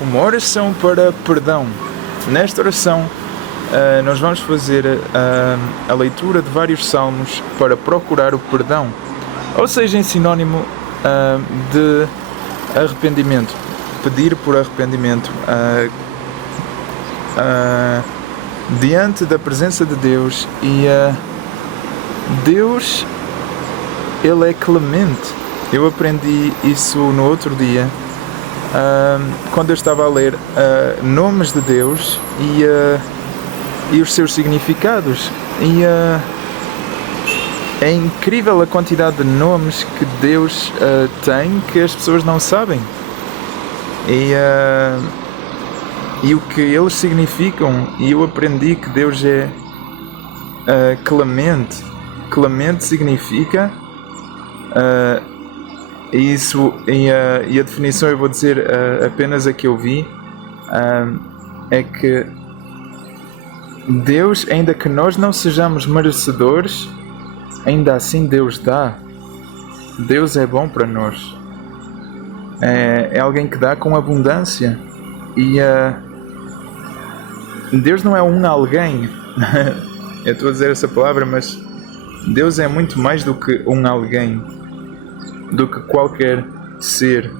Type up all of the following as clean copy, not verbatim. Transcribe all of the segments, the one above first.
uma oração para perdão. Nesta oração, nós vamos fazer a leitura de vários salmos para procurar o perdão, ou seja, em sinónimo de arrependimento, pedir por arrependimento diante da presença de Deus. E Deus, Ele é clemente. Eu aprendi isso no outro dia, quando eu estava a ler nomes de Deus e os seus significados. E é incrível a quantidade de nomes que Deus tem que as pessoas não sabem. E o que eles significam. E eu aprendi que Deus é clemente. Clemente significa isso, e a definição eu vou dizer apenas a que eu vi, é que Deus, ainda que nós não sejamos merecedores, ainda assim Deus dá. Deus é bom para nós. É alguém que dá com abundância. E Deus não é um alguém. Eu estou a dizer essa palavra, mas Deus é muito mais do que um alguém, do que qualquer ser.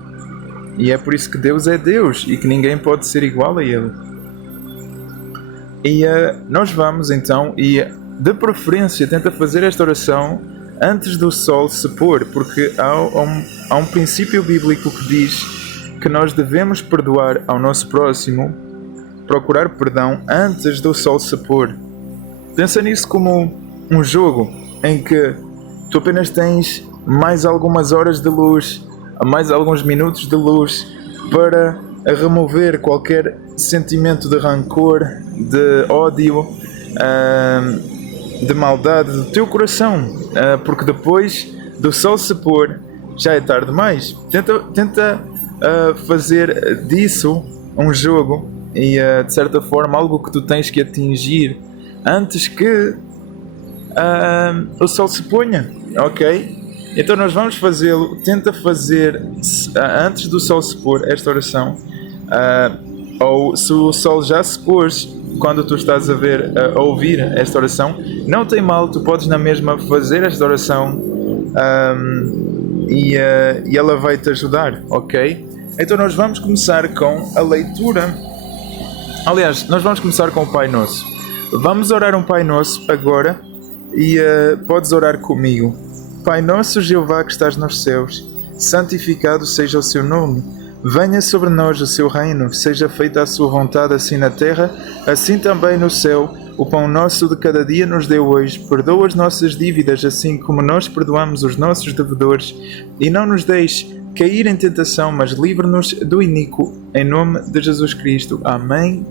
E é por isso que Deus é Deus e que ninguém pode ser igual a Ele. E nós vamos então, e de preferência tenta fazer esta oração antes do sol se pôr, porque há um princípio bíblico que diz que nós devemos perdoar ao nosso próximo, procurar perdão antes do sol se pôr. Pensa nisso como um jogo em que tu apenas tens mais algumas horas de luz, mais alguns minutos de luz para remover qualquer sentimento de rancor, de ódio, de maldade do teu coração, porque depois do sol se pôr já é tarde demais. Tenta fazer disso um jogo e de certa forma algo que tu tens que atingir antes que o sol se ponha, ok? Então nós vamos fazê-lo. Tenta fazer antes do sol se pôr esta oração, ou se o sol já se pôs quando tu estás a ouvir esta oração, não tem mal, tu podes na mesma fazer esta oração, e ela vai te ajudar, ok? Então nós vamos começar com a leitura. Aliás, nós vamos começar com o Pai Nosso. Vamos orar um Pai Nosso agora, e podes orar comigo. Pai Nosso, Jeová que estás nos céus, santificado seja o seu nome. Venha sobre nós o seu reino, seja feita a sua vontade, assim na terra, assim também no céu. O pão nosso de cada dia nos dê hoje. Perdoa as nossas dívidas, assim como nós perdoamos os nossos devedores. E não nos deixes cair em tentação, mas livre-nos do iníquo. Em nome de Jesus Cristo. Amém.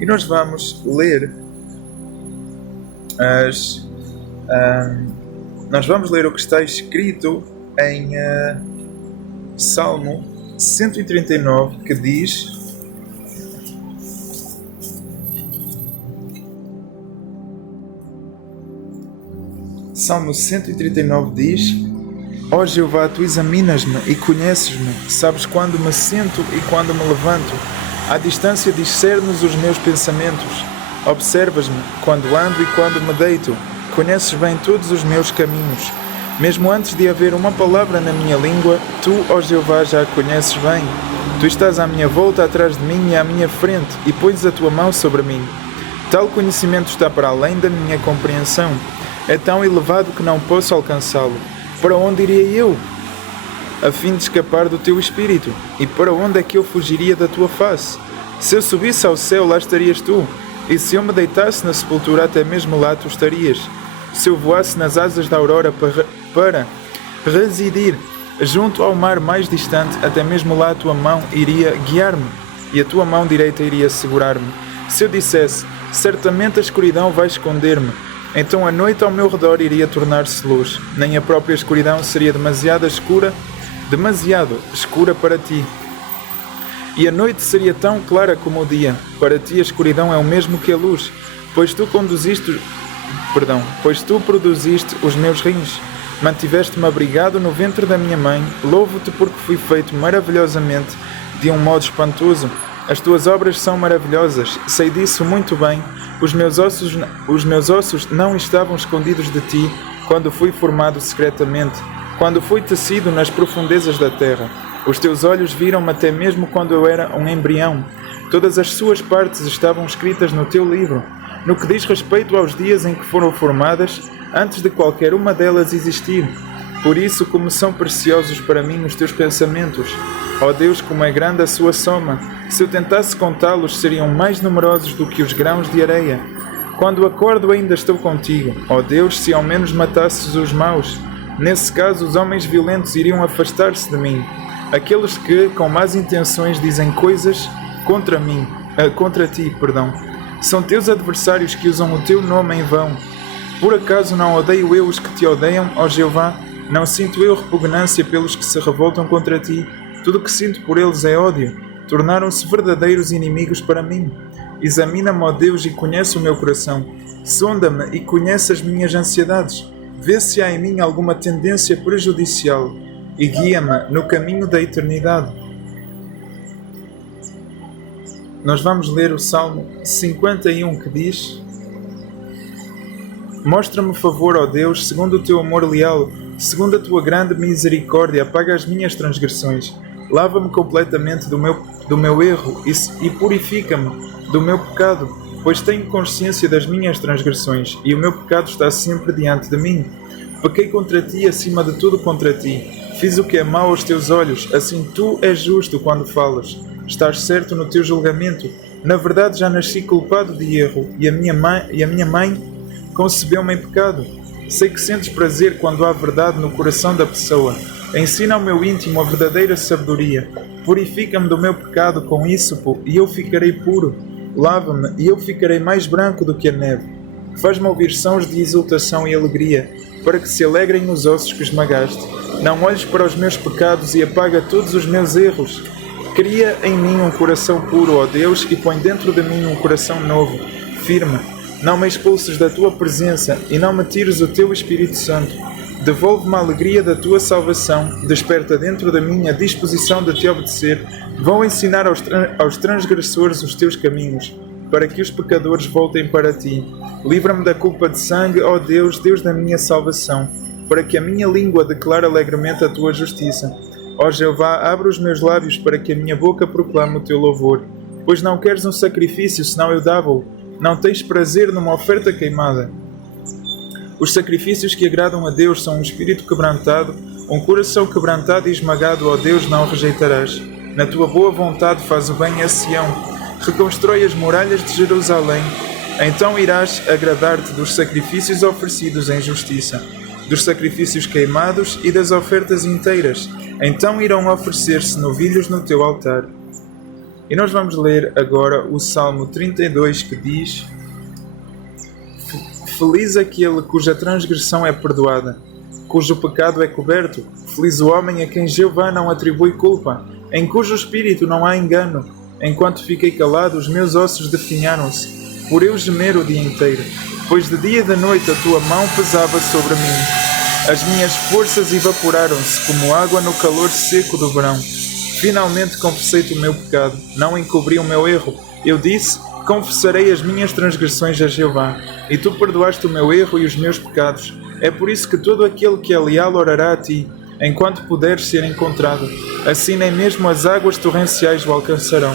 E nós vamos ler nós vamos ler o que está escrito em Salmo 139, que diz: Salmo 139 diz: Ó Jeová, tu examinas-me e conheces-me, sabes quando me sento e quando me levanto. À distância discernes os meus pensamentos. Observas-me quando ando e quando me deito. Conheces bem todos os meus caminhos. Mesmo antes de haver uma palavra na minha língua, tu, ó Jeová, já a conheces bem. Tu estás à minha volta, atrás de mim e à minha frente, e pões a tua mão sobre mim. Tal conhecimento está para além da minha compreensão. É tão elevado que não posso alcançá-lo. Para onde iria eu, a fim de escapar do teu espírito? E para onde é que eu fugiria da tua face? Se eu subisse ao céu, lá estarias tu. E se eu me deitasse na sepultura, até mesmo lá tu estarias. Se eu voasse nas asas da aurora para residir junto ao mar mais distante, até mesmo lá a tua mão iria guiar-me, e a tua mão direita iria segurar-me. Se eu dissesse, certamente a escuridão vai esconder-me, então a noite ao meu redor iria tornar-se luz. Nem a própria escuridão seria demasiado escura para ti. E a noite seria tão clara como o dia. Para ti a escuridão é o mesmo que a luz, pois tu produziste os meus rins. Mantiveste-me abrigado no ventre da minha mãe. Louvo-te porque fui feito maravilhosamente, de um modo espantoso. As tuas obras são maravilhosas, sei disso muito bem. Os meus ossos não estavam escondidos de ti quando fui formado secretamente, quando fui tecido nas profundezas da terra. Os teus olhos viram-me até mesmo quando eu era um embrião. Todas as suas partes estavam escritas no teu livro. No que diz respeito aos dias em que foram formadas, antes de qualquer uma delas existir. Por isso, como são preciosos para mim os teus pensamentos. Ó Deus, como é grande a sua soma! Se eu tentasse contá-los, seriam mais numerosos do que os grãos de areia. Quando acordo, ainda estou contigo. Ó Deus, se ao menos matasses os maus. Nesse caso, os homens violentos iriam afastar-se de mim. Aqueles que, com más intenções, dizem coisas contra ti. São teus adversários que usam o teu nome em vão. Por acaso não odeio eu os que te odeiam, ó Jeová? Não sinto eu repugnância pelos que se revoltam contra ti? Tudo o que sinto por eles é ódio. Tornaram-se verdadeiros inimigos para mim. Examina-me, ó Deus, e conhece o meu coração. Sonda-me e conhece as minhas ansiedades. Vê se há em mim alguma tendência prejudicial e guia-me no caminho da eternidade. Nós vamos ler o Salmo 51 que diz: Mostra-me favor, ó Deus, segundo o teu amor leal, segundo a tua grande misericórdia, apaga as minhas transgressões. Lava-me completamente do meu erro e purifica-me do meu pecado, pois tenho consciência das minhas transgressões e o meu pecado está sempre diante de mim. Pequei contra ti, acima de tudo contra ti. Fiz o que é mau aos teus olhos, assim tu és justo quando falas. Estás certo no teu julgamento. Na verdade já nasci culpado de erro, e a minha mãe concebeu-me em pecado. Sei que sentes prazer quando há verdade no coração da pessoa. Ensina ao meu íntimo a verdadeira sabedoria. Purifica-me do meu pecado com ísopo, e eu ficarei puro. Lava-me, e eu ficarei mais branco do que a neve. Faz-me ouvir sons de exultação e alegria, para que se alegrem os ossos que esmagaste. Não olhes para os meus pecados e apaga todos os meus erros. Cria em mim um coração puro, ó Deus, e põe dentro de mim um coração novo, firme. Não me expulses da tua presença e não me tires o teu Espírito Santo. Devolve-me a alegria da tua salvação. Desperta dentro de mim a disposição de te obedecer. Vou ensinar aos transgressores os teus caminhos, para que os pecadores voltem para ti. Livra-me da culpa de sangue, ó Deus, Deus da minha salvação, para que a minha língua declare alegremente a tua justiça. Ó Jeová, abre os meus lábios para que a minha boca proclame o teu louvor. Pois não queres um sacrifício, senão eu dava-o. Não tens prazer numa oferta queimada. Os sacrifícios que agradam a Deus são um espírito quebrantado, um coração quebrantado e esmagado, ó Deus, não o rejeitarás. Na tua boa vontade faz o bem a Sião. Reconstrói as muralhas de Jerusalém. Então irás agradar-te dos sacrifícios oferecidos em justiça, dos sacrifícios queimados e das ofertas inteiras. Então irão oferecer-se novilhos no teu altar. E nós vamos ler agora o Salmo 32 que diz: Feliz aquele cuja transgressão é perdoada, cujo pecado é coberto. Feliz o homem a quem Jeová não atribui culpa, em cujo espírito não há engano. Enquanto fiquei calado, os meus ossos definharam-se, por eu gemer o dia inteiro, pois de dia e de noite a tua mão pesava sobre mim. As minhas forças evaporaram-se como água no calor seco do verão. Finalmente confessei-te o meu pecado, não encobri o meu erro. Eu disse: confessarei as minhas transgressões a Jeová, e tu perdoaste o meu erro e os meus pecados. É por isso que todo aquele que é leal orará a ti, enquanto puderes ser encontrado. Assim nem mesmo as águas torrenciais o alcançarão.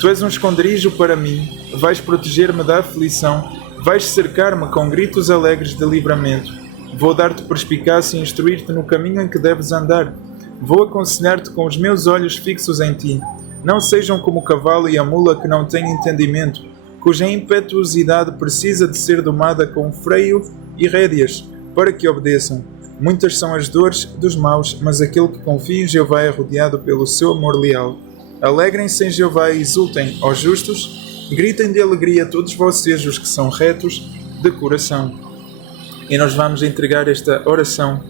Tu és um esconderijo para mim, vais proteger-me da aflição, vais cercar-me com gritos alegres de livramento. Vou dar-te perspicácia e instruir-te no caminho em que deves andar. Vou aconselhar-te com os meus olhos fixos em ti. Não sejam como o cavalo e a mula que não têm entendimento, cuja impetuosidade precisa de ser domada com freio e rédeas, para que obedeçam. Muitas são as dores dos maus, mas aquele que confia em Jeová é rodeado pelo seu amor leal. Alegrem-se em Jeová e exultem, ó justos, gritem de alegria todos vocês os que são retos de coração. E nós vamos entregar esta oração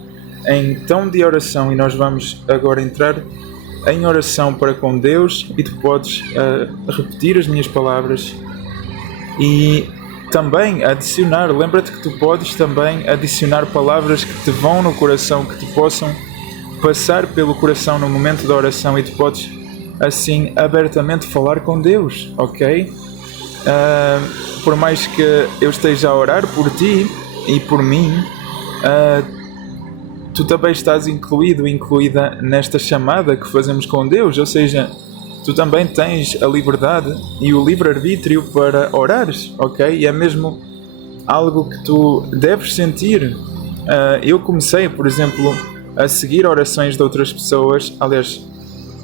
em tom de oração, e nós vamos agora entrar em oração para com Deus, e tu podes repetir as minhas palavras e também adicionar, lembra-te que tu podes também adicionar palavras que te vão no coração, que te possam passar pelo coração no momento da oração, e tu podes assim abertamente falar com Deus, ok? Por mais que eu esteja a orar por ti e por mim, tu também estás incluída nesta chamada que fazemos com Deus, ou seja, tu também tens a liberdade e o livre-arbítrio para orares, ok? E é mesmo algo que tu deves sentir. Eu comecei, por exemplo, a seguir orações de outras pessoas, aliás,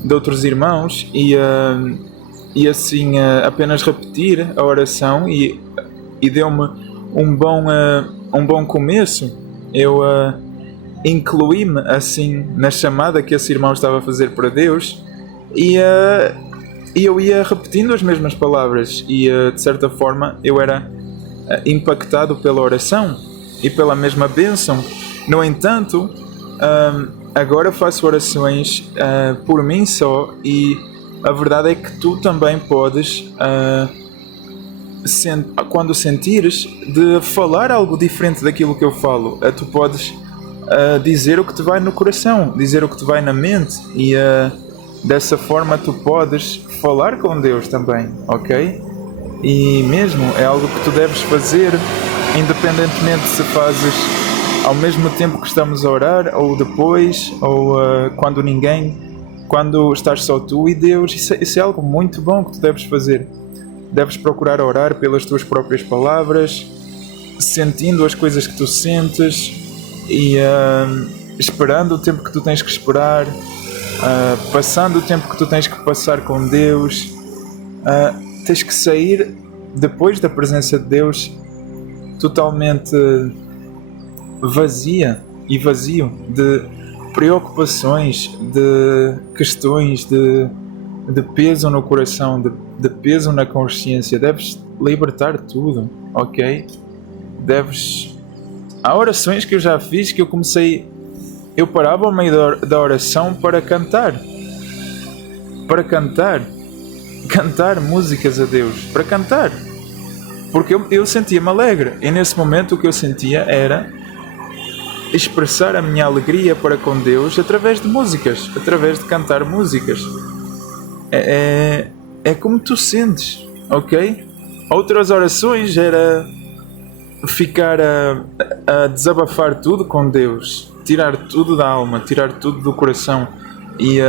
de outros irmãos, e assim apenas repetir a oração e deu-me um bom começo. Eu incluí-me assim na chamada que esse irmão estava a fazer para Deus e eu ia repetindo as mesmas palavras e de certa forma eu era impactado pela oração e pela mesma bênção. No entanto, agora faço orações por mim só, e a verdade é que tu também podes, quando sentires, de falar algo diferente daquilo que eu falo. Tu podes dizer o que te vai no coração, dizer o que te vai na mente, e dessa forma tu podes falar com Deus também, ok? E mesmo é algo que tu deves fazer, independentemente se fazes ao mesmo tempo que estamos a orar, ou depois, ou quando estás só tu e Deus. Isso é algo muito bom que tu deves fazer. Deves procurar orar pelas tuas próprias palavras, sentindo as coisas que tu sentes e esperando o tempo que tu tens que esperar, passando o tempo que tu tens que passar com Deus. Tens que sair depois da presença de Deus totalmente vazia e vazio de preocupações, de questões, de peso no coração, de peso na consciência. Deves libertar tudo, ok? Há orações que eu já fiz que eu parava ao meio da oração para cantar músicas a Deus, para cantar, porque eu sentia-me alegre, e nesse momento o que eu sentia era expressar a minha alegria para com Deus através de músicas, através de cantar músicas. É como tu sentes, ok? Outras orações era ficar a desabafar tudo com Deus, tirar tudo da alma, tirar tudo do coração e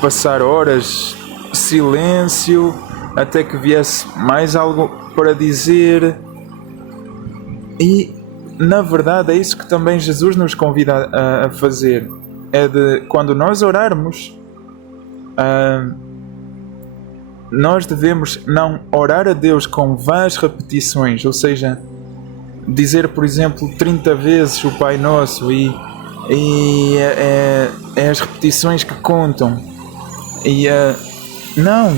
passar horas silêncio até que viesse mais algo para dizer. E na verdade é isso que também Jesus nos convida a fazer, é de quando nós orarmos, nós devemos não orar a Deus com vãs repetições, ou seja, dizer, por exemplo, 30 vezes o Pai Nosso e é as repetições que contam. Não,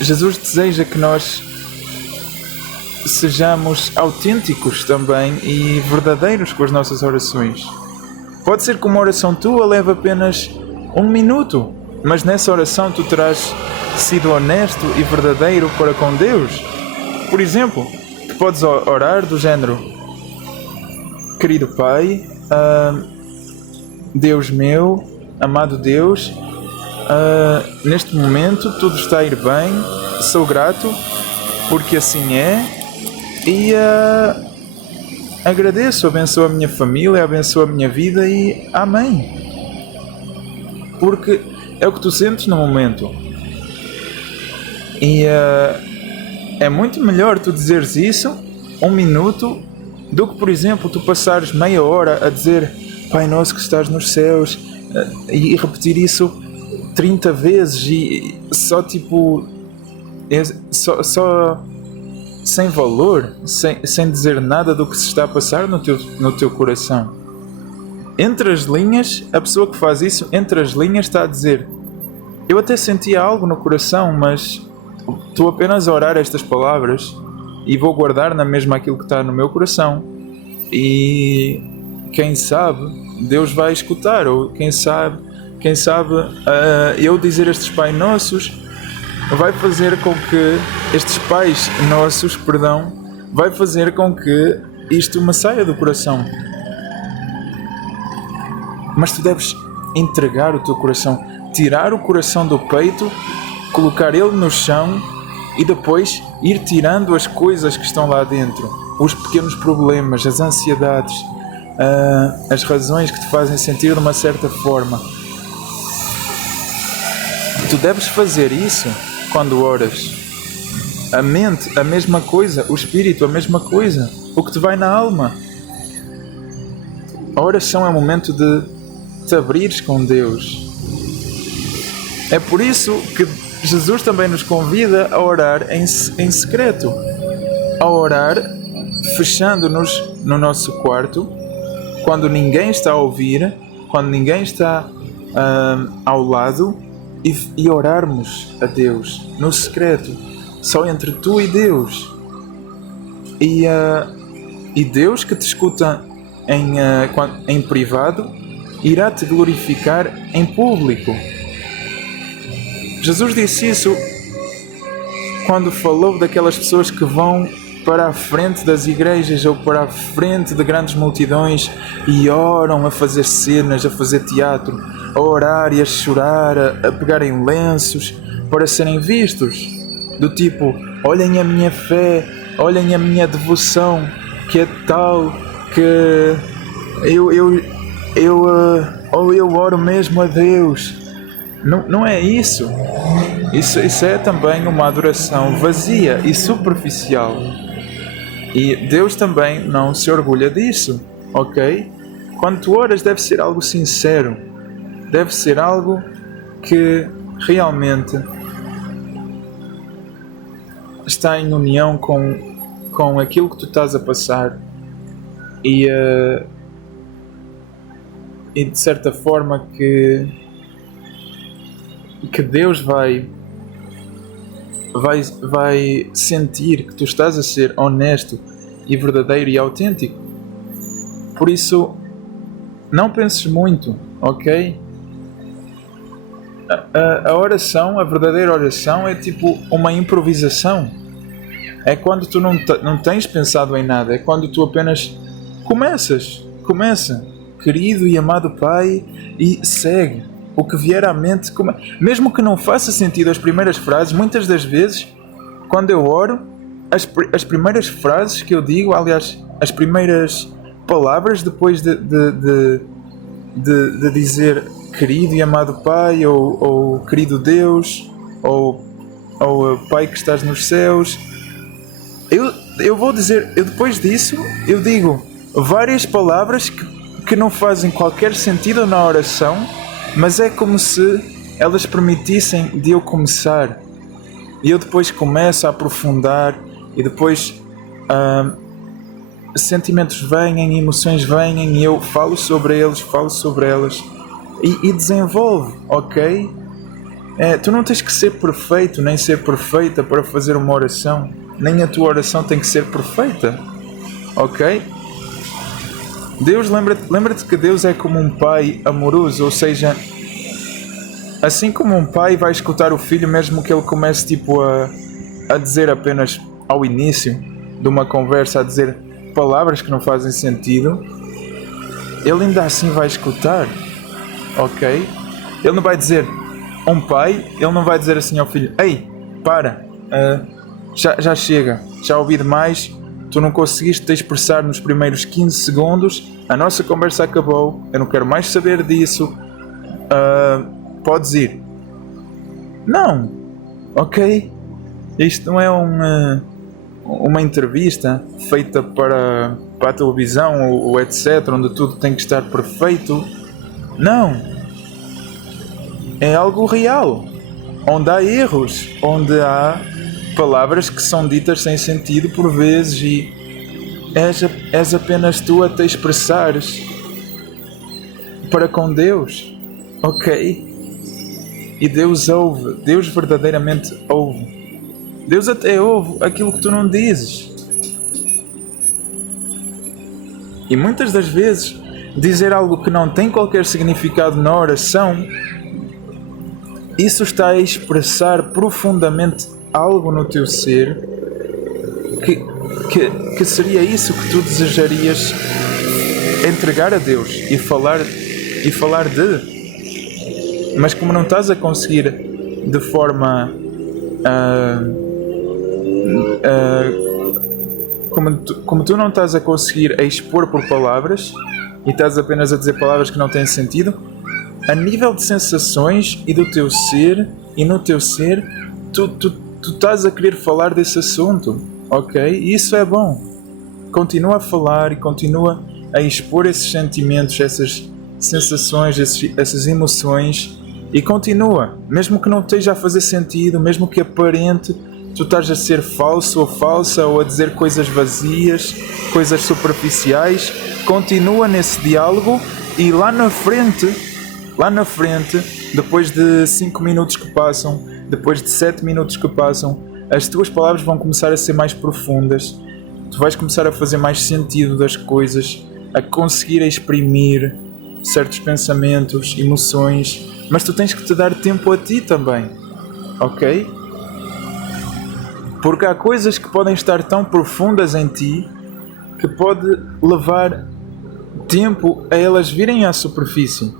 Jesus deseja que nós sejamos autênticos também e verdadeiros com as nossas orações. Pode ser que uma oração tua leve apenas 1 minuto, mas nessa oração tu terás sido honesto e verdadeiro para com Deus. Por exemplo, tu podes orar do género: querido Pai, Deus meu, amado Deus, neste momento tudo está a ir bem, sou grato porque assim é, e agradeço, abençoa a minha família, abençoa a minha vida e amém. Porque é o que tu sentes no momento. E é muito melhor tu dizeres isso 1 minuto do que, por exemplo, tu passares meia hora a dizer Pai Nosso que estás nos céus, e repetir isso 30 vezes e só tipo só sem valor, sem dizer nada do que se está a passar no teu coração. Entre as linhas, a pessoa que faz isso entre as linhas está a dizer: eu até sentia algo no coração, mas estou apenas a orar estas palavras e vou guardar na mesma aquilo que está no meu coração, e quem sabe Deus vai escutar, ou quem sabe eu dizer estes Pai Nossos vai fazer com que estes Pais Nossos, vai fazer com que isto me saia do coração. Mas tu deves entregar o teu coração tirar o coração do peito, colocar ele no chão e depois ir tirando as coisas que estão lá dentro, os pequenos problemas, as ansiedades, as razões que te fazem sentir de uma certa forma. Tu deves fazer isso quando oras. A mente, a mesma coisa. O espírito, a mesma coisa. O que te vai na alma. A oração é o momento de te abrires com Deus. É por isso que Jesus também nos convida a orar em secreto. A orar fechando-nos no nosso quarto, quando ninguém está a ouvir, quando ninguém está ao lado, e orarmos a Deus no secreto, só entre tu e Deus. E Deus, que te escuta em privado, irá te glorificar em público. Jesus disse isso quando falou daquelas pessoas que vão para a frente das igrejas ou para a frente de grandes multidões e oram a fazer cenas, a fazer teatro, a orar e a chorar, a pegarem lenços para serem vistos. Do tipo, olhem a minha fé, olhem a minha devoção, que é tal que eu oro mesmo a Deus. Não é isso. Isso é também uma adoração vazia e superficial. E Deus também não se orgulha disso, ok? Quando tu oras deve ser algo sincero. Deve ser algo que realmente está em união com aquilo que tu estás a passar. E de certa forma que Deus vai sentir que tu estás a ser honesto e verdadeiro e autêntico. Por isso, não penses muito, ok? A oração, a verdadeira oração é tipo uma improvisação. É quando tu não tens pensado em nada, é quando tu apenas começa, querido e amado Pai, e segue. O que vier à mente, mesmo que não faça sentido as primeiras frases, muitas das vezes, quando eu oro, as primeiras frases que eu digo, aliás, as primeiras palavras depois de dizer querido e amado Pai, ou querido Deus, ou Pai que estás nos céus, eu vou dizer, depois disso, eu digo várias palavras que não fazem qualquer sentido na oração, mas é como se elas permitissem de eu começar. E eu depois começo a aprofundar. E depois sentimentos vêm, emoções vêm. E eu falo sobre elas. E desenvolvo, ok? Tu não tens que ser perfeito, nem ser perfeita para fazer uma oração. Nem a tua oração tem que ser perfeita. Ok? Deus, lembra-te que Deus é como um pai amoroso, ou seja, assim como um pai vai escutar o filho mesmo que ele comece tipo a dizer apenas ao início de uma conversa, a dizer palavras que não fazem sentido, ele ainda assim vai escutar, ok? Ele não vai dizer, ele não vai dizer assim ao filho, ei, para, já chega, já ouvi demais. Tu não conseguiste te expressar nos primeiros 15 segundos, a nossa conversa acabou, eu não quero mais saber disso, podes ir. Não, ok? Isto não é uma entrevista feita para a televisão ou etc, onde tudo tem que estar perfeito. Não, é algo real, onde há erros, onde há palavras que são ditas sem sentido por vezes e és apenas tu a te expressares para com Deus, ok? E Deus ouve, Deus verdadeiramente ouve. Deus até ouve aquilo que tu não dizes. E muitas das vezes dizer algo que não tem qualquer significado na oração, isso está a expressar profundamente algo no teu ser que seria isso que tu desejarias entregar a Deus e falar de. mas como não estás a conseguir de forma como tu não estás a conseguir expor por palavras e estás apenas a dizer palavras que não têm sentido, a nível de sensações e do teu ser e no teu ser, tu estás a querer falar desse assunto, ok? E isso é bom. Continua a falar e continua a expor esses sentimentos, essas sensações, essas emoções, e continua, mesmo que não esteja a fazer sentido, mesmo que aparente tu estás a ser falso ou falsa ou a dizer coisas vazias, coisas superficiais, continua nesse diálogo e lá na frente, depois de 5 minutos que passam, depois de 7 minutos que passam, as tuas palavras vão começar a ser mais profundas, tu vais começar a fazer mais sentido das coisas, a conseguir exprimir certos pensamentos, emoções, mas tu tens que te dar tempo a ti também, ok? Porque há coisas que podem estar tão profundas em ti que pode levar tempo a elas virem à superfície.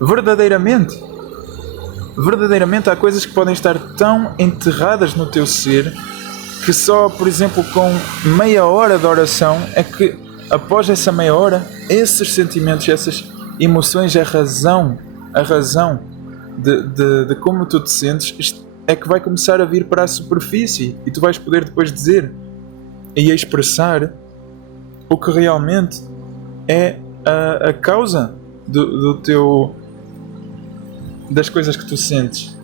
Verdadeiramente há coisas que podem estar tão enterradas no teu ser que só, por exemplo, com meia hora de oração é que após essa meia hora, esses sentimentos, essas emoções, a razão de como tu te sentes é que vai começar a vir para a superfície e tu vais poder depois dizer e expressar o que realmente é a causa do teu, das coisas que tu sentes,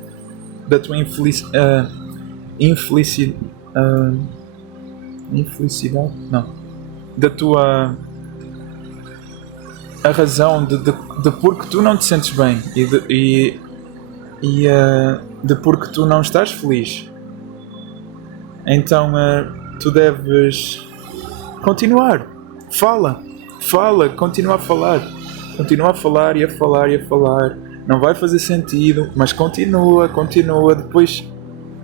da tua infelicidade, da tua a razão de porque tu não te sentes bem e de porque tu não estás feliz. Então tu deves continuar. Fala, continua a falar e a falar. Não vai fazer sentido, mas continua. Depois,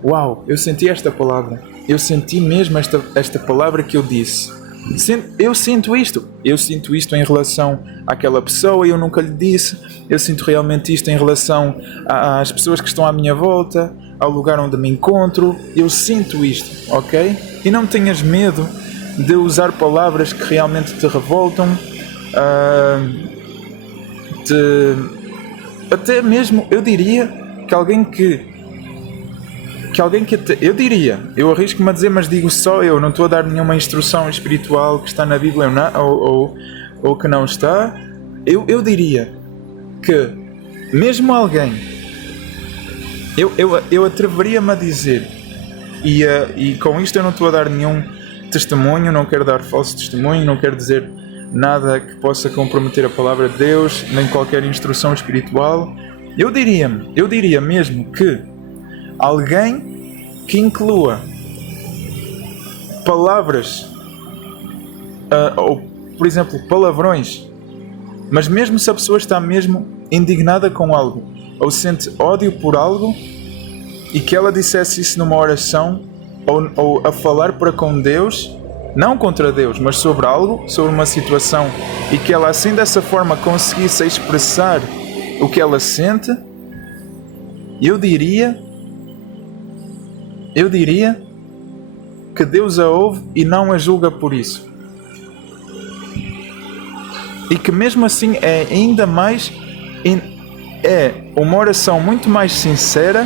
uau, eu senti esta palavra. Eu senti mesmo esta palavra que eu disse. Eu sinto isto em relação àquela pessoa, eu nunca lhe disse. Eu sinto realmente isto em relação às pessoas que estão à minha volta, ao lugar onde me encontro. Eu sinto isto, ok? E não tenhas medo de usar palavras que realmente te revoltam, até mesmo, eu diria que alguém que até, eu arrisco-me a dizer, mas digo só eu, não estou a dar nenhuma instrução espiritual que está na Bíblia ou que não está. Eu diria que mesmo alguém, eu atreveria-me a dizer, e com isto eu não estou a dar nenhum testemunho, não quero dar falso testemunho, não quero dizer nada que possa comprometer a palavra de Deus, nem qualquer instrução espiritual. Eu diria mesmo que alguém que inclua palavras ou, por exemplo, palavrões, mas mesmo se a pessoa está mesmo indignada com algo ou sente ódio por algo e que ela dissesse isso numa oração ou a falar para com Deus, não contra Deus, mas sobre algo, sobre uma situação, e que ela assim dessa forma conseguisse expressar o que ela sente, eu diria que Deus a ouve e não a julga por isso. E que mesmo assim é ainda mais, é uma oração muito mais sincera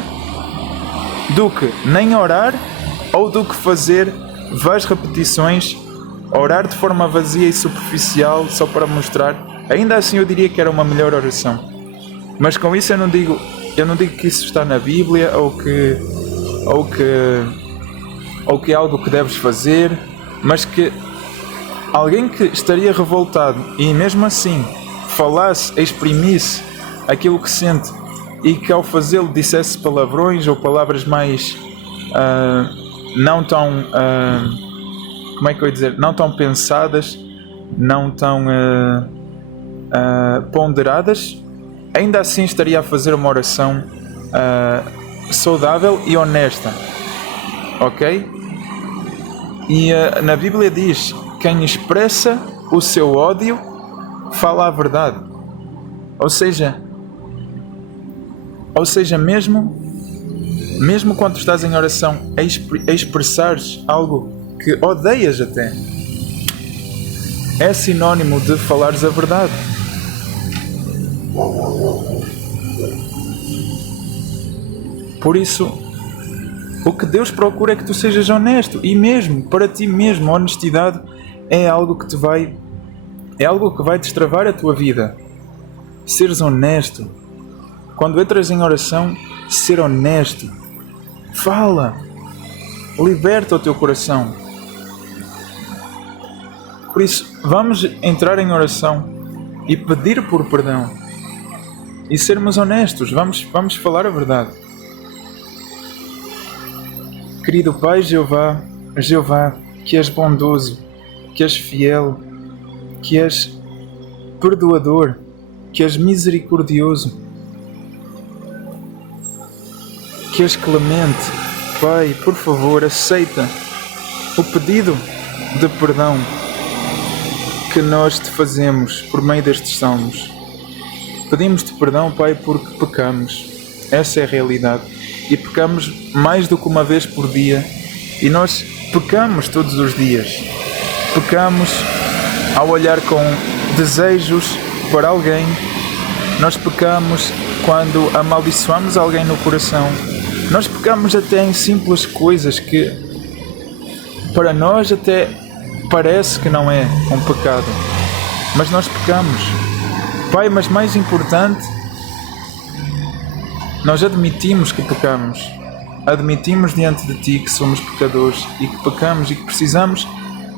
do que nem orar ou do que fazer várias repetições, orar de forma vazia e superficial só para mostrar. Ainda assim eu diria que era uma melhor oração. Mas com isso eu não digo que isso está na Bíblia ou que é algo que deves fazer, mas que alguém que estaria revoltado e mesmo assim falasse, exprimisse aquilo que sente e que ao fazê-lo dissesse palavrões ou palavras mais não tão como é que eu ia dizer, não tão pensadas, não tão ponderadas, ainda assim estaria a fazer uma oração saudável e honesta, ok? E na Bíblia diz: quem expressa o seu ódio fala a verdade. Ou seja, Ou seja, mesmo quando estás em oração a expressares algo que odeias até, é sinónimo de falares a verdade. Por isso, o que Deus procura é que tu sejas honesto. E mesmo, para ti mesmo, a honestidade é algo que vai destravar a tua vida. Seres honesto. Quando entras em oração, ser honesto. Fala. Liberta o teu coração. Por isso, vamos entrar em oração e pedir por perdão. E sermos honestos. Vamos falar a verdade. Querido Pai Jeová, que és bondoso, que és fiel, que és perdoador, que és misericordioso, que és clemente, Pai, por favor, aceita o pedido de perdão que nós te fazemos por meio destes salmos. Pedimos-te perdão, Pai, porque pecamos. Essa é a realidade. E pecamos mais do que uma vez por dia. E nós pecamos todos os dias. Pecamos ao olhar com desejos para alguém. Nós pecamos quando amaldiçoamos alguém no coração. Nós pecamos até em simples coisas que para nós até parece que não é um pecado. Mas nós pecamos. Pai, mas mais importante, nós admitimos que pecamos. Admitimos diante de Ti que somos pecadores e que pecamos e que precisamos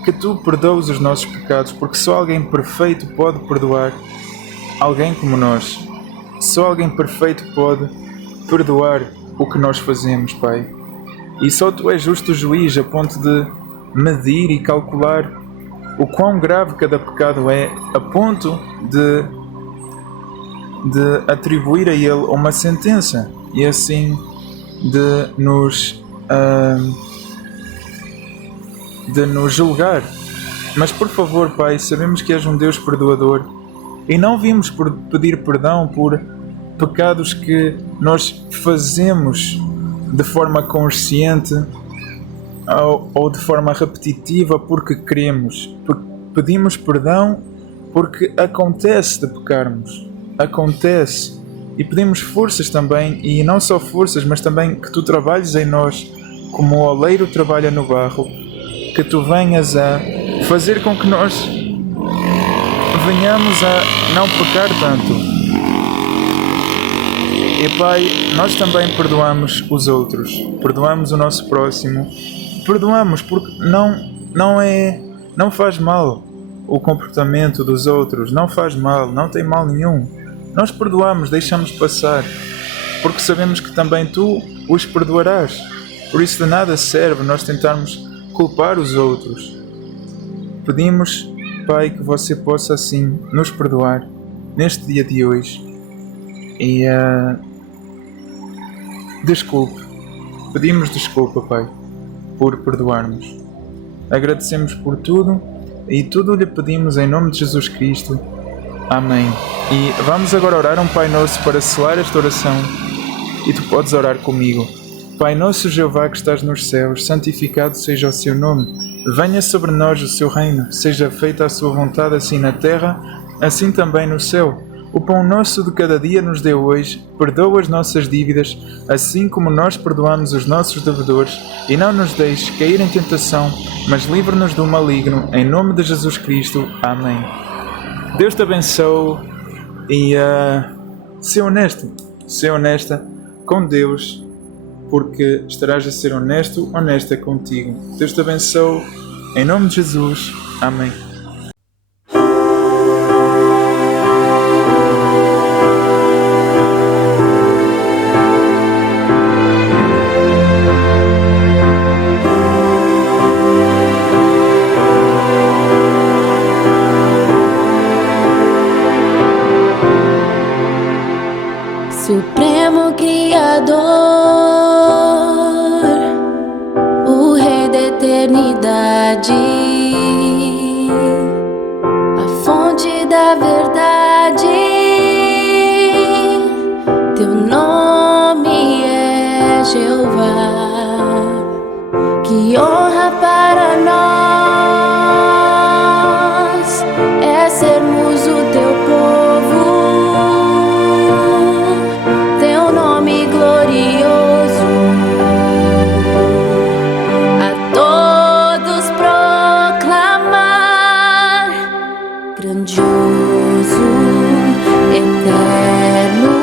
que Tu perdoes os nossos pecados, porque só alguém perfeito pode perdoar alguém como nós. Só alguém perfeito pode perdoar o que nós fazemos, Pai. E só Tu és justo juiz a ponto de medir e calcular o quão grave cada pecado é, a ponto de atribuir a ele uma sentença e assim de nos julgar. Mas por favor, Pai, sabemos que és um Deus perdoador e não vimos por pedir perdão por pecados que nós fazemos de forma consciente ou de forma repetitiva porque queremos. Pedimos perdão porque acontece de pecarmos. Acontece. E pedimos forças também, e não só forças, mas também que Tu trabalhes em nós como o oleiro trabalha no barro, que Tu venhas a fazer com que nós venhamos a não pecar tanto. E Pai, nós também perdoamos os outros, perdoamos o nosso próximo, perdoamos porque não faz mal o comportamento dos outros, não faz mal, não tem mal nenhum. Nós perdoamos, deixamos passar, porque sabemos que também Tu os perdoarás. Por isso de nada serve nós tentarmos culpar os outros. Pedimos, Pai, que Você possa assim nos perdoar neste dia de hoje. E desculpe, pedimos desculpa, Pai, por perdoarmos. Agradecemos por tudo e tudo lhe pedimos em nome de Jesus Cristo. Amém. E vamos agora orar um Pai Nosso para selar esta oração. E tu podes orar comigo. Pai Nosso Jeová que estás nos céus, santificado seja o Seu nome. Venha sobre nós o Seu reino. Seja feita a Sua vontade assim na terra, assim também no céu. O pão nosso de cada dia nos dê hoje. Perdoa as nossas dívidas, assim como nós perdoamos os nossos devedores. E não nos deixes cair em tentação, mas livra-nos do maligno. Em nome de Jesus Cristo. Amém. Deus te abençoe e ser honesto, ser honesta com Deus, porque estarás a ser honesta contigo. Deus te abençoe, em nome de Jesus. Amém. Supremo Criador, o Rei da eternidade, Que honra para nós é sermos o teu povo, teu nome glorioso a todos proclamar. Grandioso, eterno,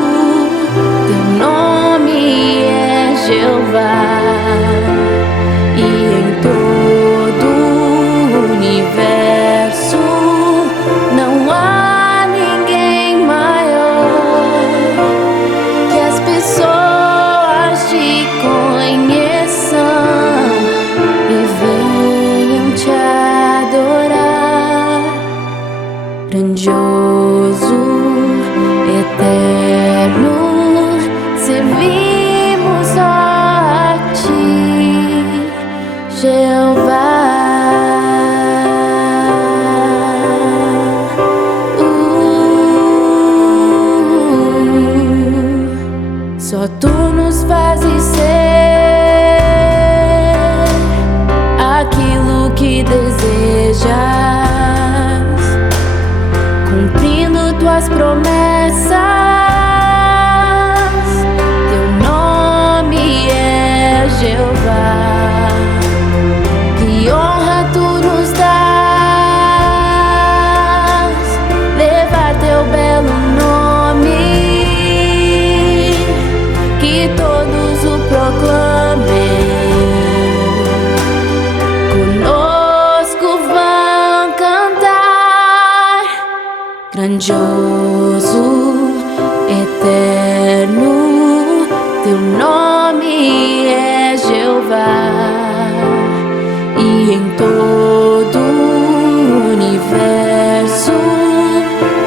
teu nome é Jeová. E em todo o universo não há ninguém maior. Que as pessoas te conheçam e venham te adorar. Grandioso, eterno, servimos a ti, Jeová. Só tu nos fazes ser aquilo que desejas, cumprindo tuas promessas. Teu nome é Jeová. Que honra tu nos dás, levar teu belo nome, que todos o proclamem, conosco vão cantar. Grandioso, eterno, teu nome é Jeová. E em todo o universo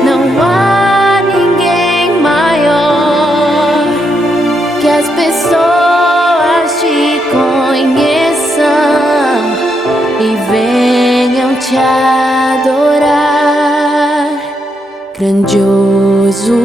não há ninguém maior. Que as pessoas te conheçam e venham te adorar. Grandioso,